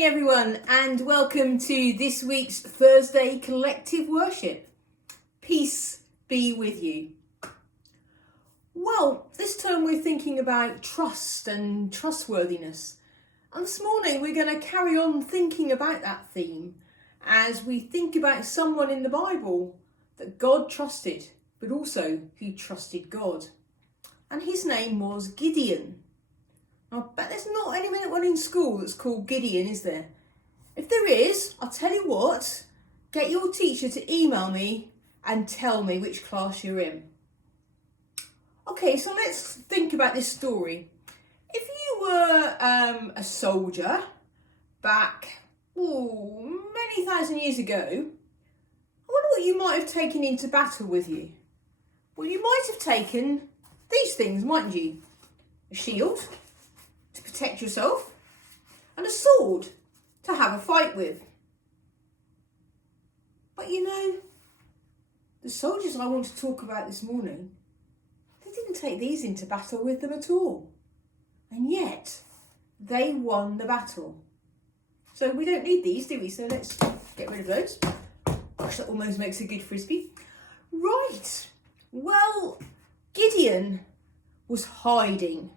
morning, everyone, and welcome to this week's Thursday collective worship. Peace be with you. Well, this term we're thinking about trust and trustworthiness. And this morning we're going to carry on thinking about that theme as we think about someone in the Bible that God trusted, but also who trusted God. And his name was Gideon. I bet there's not anyone in school that's called Gideon, is there? If there is, I'll tell you what, get your teacher to email me and tell me which class you're in. Okay, so let's think about this story. If you were a soldier back many thousand years ago, I wonder what you might have taken into battle with you. Well, you might have taken these things, mightn't you? A shield to protect yourself, and a sword to have a fight with. But you know, the soldiers I want to talk about this morning, they didn't take these into battle with them at all. And yet, they won the battle. So we don't need these, do we? So let's get rid of those. Gosh, that almost makes a good frisbee. Right, well, Gideon was hiding.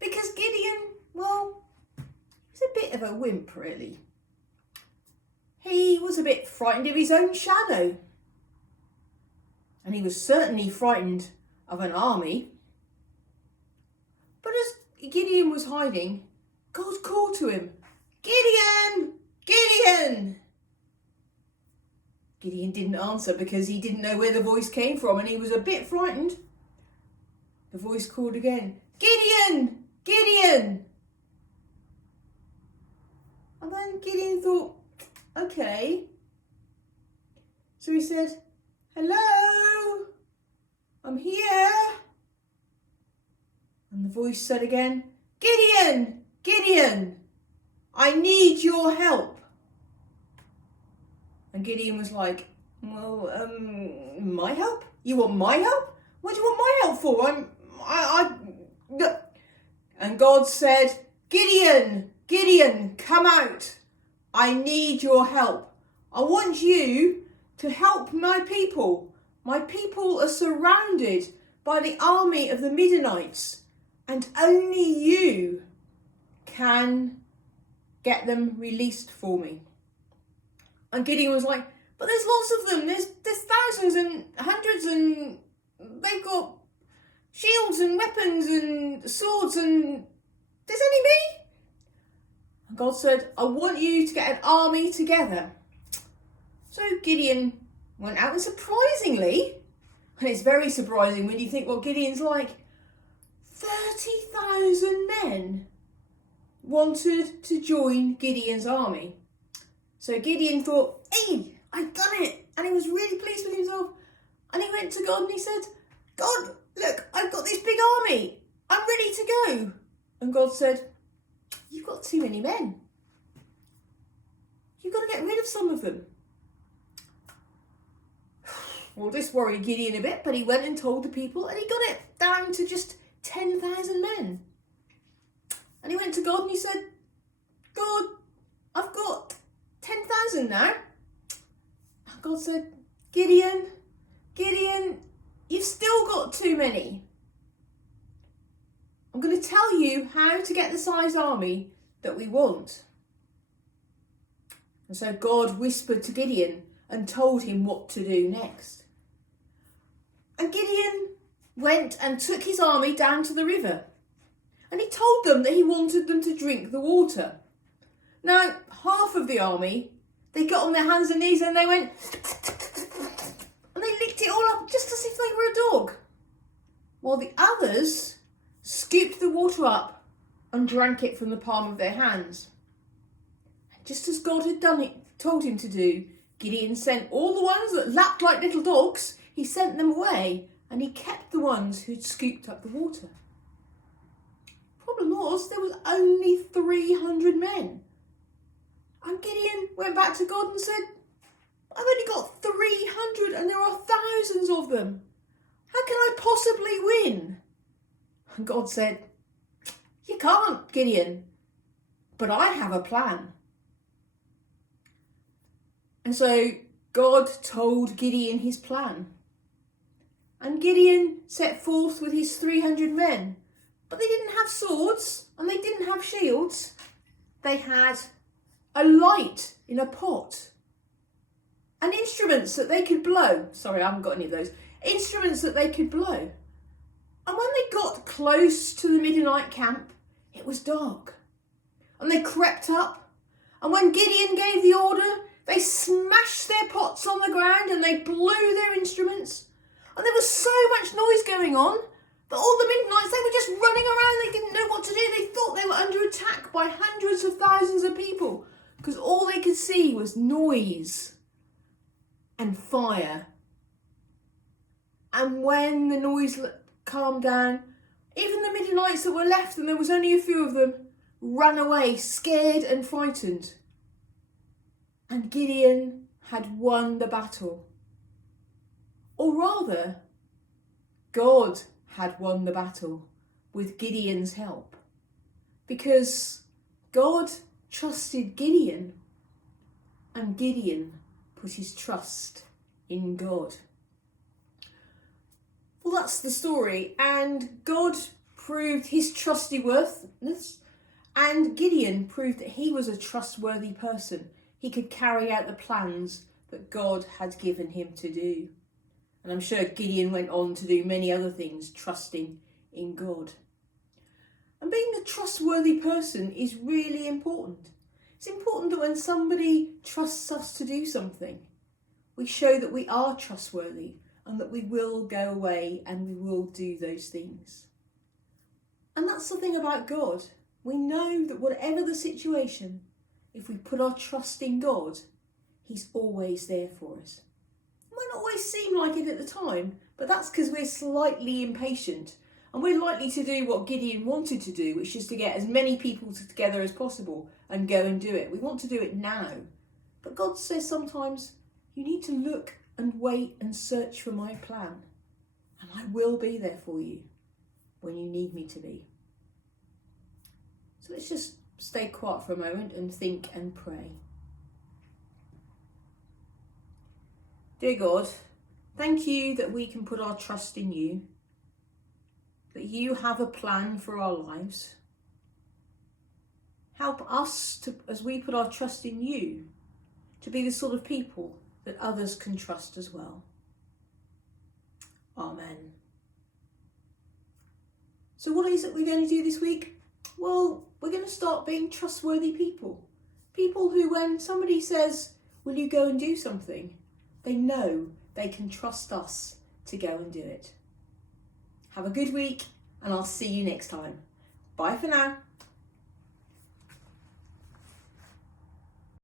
Because Gideon, well, he's a bit of a wimp, really. He was a bit frightened of his own shadow. And he was certainly frightened of an army. But as Gideon was hiding, God called to him, "Gideon! Gideon!" Gideon didn't answer because he didn't know where the voice came from and he was a bit frightened. The voice called again, "Gideon! Gideon!" And then Gideon thought, okay. So he said, "Hello, I'm here." And the voice said again, "Gideon, Gideon, I need your help." And Gideon was like, well, my help? You want my help? What do you want my help for? And God said, "Gideon, Gideon, come out. I need your help. I want you to help my people. My people are surrounded by the army of the Midianites, and only you can get them released for me." And Gideon was like, "But there's lots of them. There's thousands and hundreds, and they've got shields and weapons and swords, and there's only me." And God said, "I want you to get an army together." So Gideon went out, and surprisingly, and it's very surprising when you think what Gideon's like, 30,000 men wanted to join Gideon's army. So Gideon thought, "Hey, I've done it." And he was really pleased with himself. And he went to God and he said, "God, look, I've got this big army. I'm ready to go." And God said, "You've got too many men. You've got to get rid of some of them." Well, this worried Gideon a bit, but he went and told the people and he got it down to just 10,000 men. And he went to God and he said, "God, I've got 10,000 now." And God said, Gideon, you've still got too many. I'm going to tell you how to get the size army that we want." And so God whispered to Gideon and told him what to do next. And Gideon went and took his army down to the river. And he told them that he wanted them to drink the water. Now, half of the army, they got on their hands and knees and they went, and they licked it all up just as if they were a dog. While the others scooped the water up and drank it from the palm of their hands. And just as God had told him to do, Gideon sent all the ones that lapped like little dogs, he sent them away, and he kept the ones who'd scooped up the water. Problem was, there was only 300 men. And Gideon went back to God and said, "I've only got 300 and there are thousands of them. How can I possibly win?" And God said, "You can't, Gideon. but I have a plan. And so God told Gideon his plan. And Gideon set forth with his 300 men. But they didn't have swords and they didn't have shields. They had a light in a pot. And instruments that they could blow. Sorry, I haven't got any of those. Instruments that they could blow. And when they got close to the Midianite camp, it was dark. And they crept up. And when Gideon gave the order, they smashed their pots on the ground and they blew their instruments. And there was so much noise going on that all the Midianites, they were just running around. They didn't know what to do. They thought they were under attack by hundreds of thousands of people because all they could see was noise and fire. And when the noise calmed down, even the Midianites that were left, and there was only a few of them, ran away, scared and frightened. And Gideon had won the battle. Or rather, God had won the battle with Gideon's help. Because God trusted Gideon, and Gideon put his trust in God. Well, that's the story, and God proved his trustworthiness, and Gideon proved that he was a trustworthy person. He could carry out the plans that God had given him to do. And I'm sure Gideon went on to do many other things, trusting in God. And being a trustworthy person is really important. It's important that when somebody trusts us to do something, we show that we are trustworthy and that we will go away and we will do those things. And that's the thing about God. We know that whatever the situation, if we put our trust in God, he's always there for us. It might not always seem like it at the time, but that's because we're slightly impatient and we're likely to do what Gideon wanted to do, which is to get as many people together as possible and go and do it. We want to do it now. But God says sometimes you need to look and wait and search for my plan, and I will be there for you when you need me to be. So let's just stay quiet for a moment and think and pray. Dear God, thank you that we can put our trust in you, that you have a plan for our lives. Help us to, as we put our trust in you, to be the sort of people that others can trust as well. Amen. So what is it we're going to do this week? Well, we're going to start being trustworthy people. People who, when somebody says, will you go and do something? They know they can trust us to go and do it. Have a good week, and I'll see you next time. Bye for now.